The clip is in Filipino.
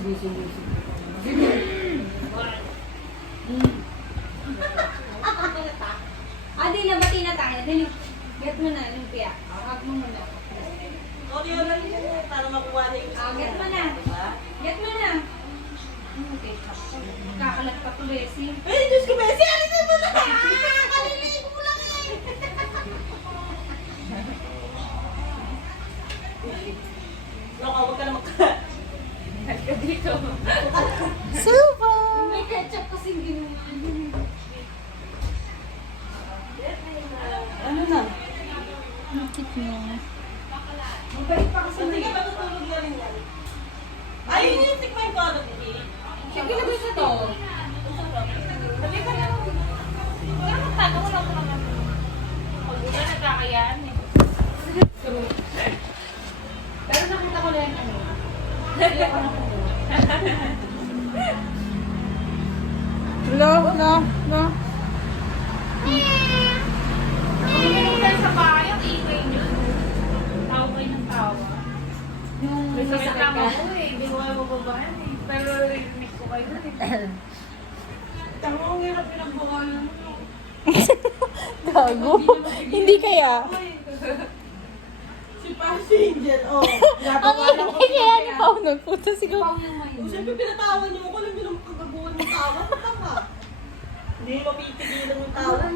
busy. Di nabati na tayo. Dali. Get mo na, lumpia. Hag mo muna. Para makuha na yung Get mo na. Get mo na. Okay, kakalat pa tuloy. Ay, Diyos ko, Bessie! Alisin mo na! Kaliliin mo lang eh! Loka, huwag ka na Halika dito. Super! May ketchup kasing ginawa. Ano na? Cute mo. Mabait pa kasi. Hindi ka matutulog na rin yan. Ayun yung tikman ko, ano, Bibi? Sige na gusto to. Halika na. Wala kang tanong, wala ko naman. Pag wala nagkakayaan eh. Pero nakita ko na yung ano. Hindi ako nakuha. No. Uminom tayo sa bahay, ang ingay nyo. Tawa kayo ng tawa. Yung may sakit lang ako eh, hindi ko kayo mababahan eh. Pero rinig ko kayo dun eh. Tama, ang hirap pinagbukalan mo. Gago. Hindi kaya. Si Passenger, oh. Ang ingay kaya ni Pao nun. Puta siguro. Pao yung may Siyempre, pinatawan niyo ako. Alam niyo naman kagabuhan ng tawa. Punta ka. Hindi mo mapipigilan yung tawa.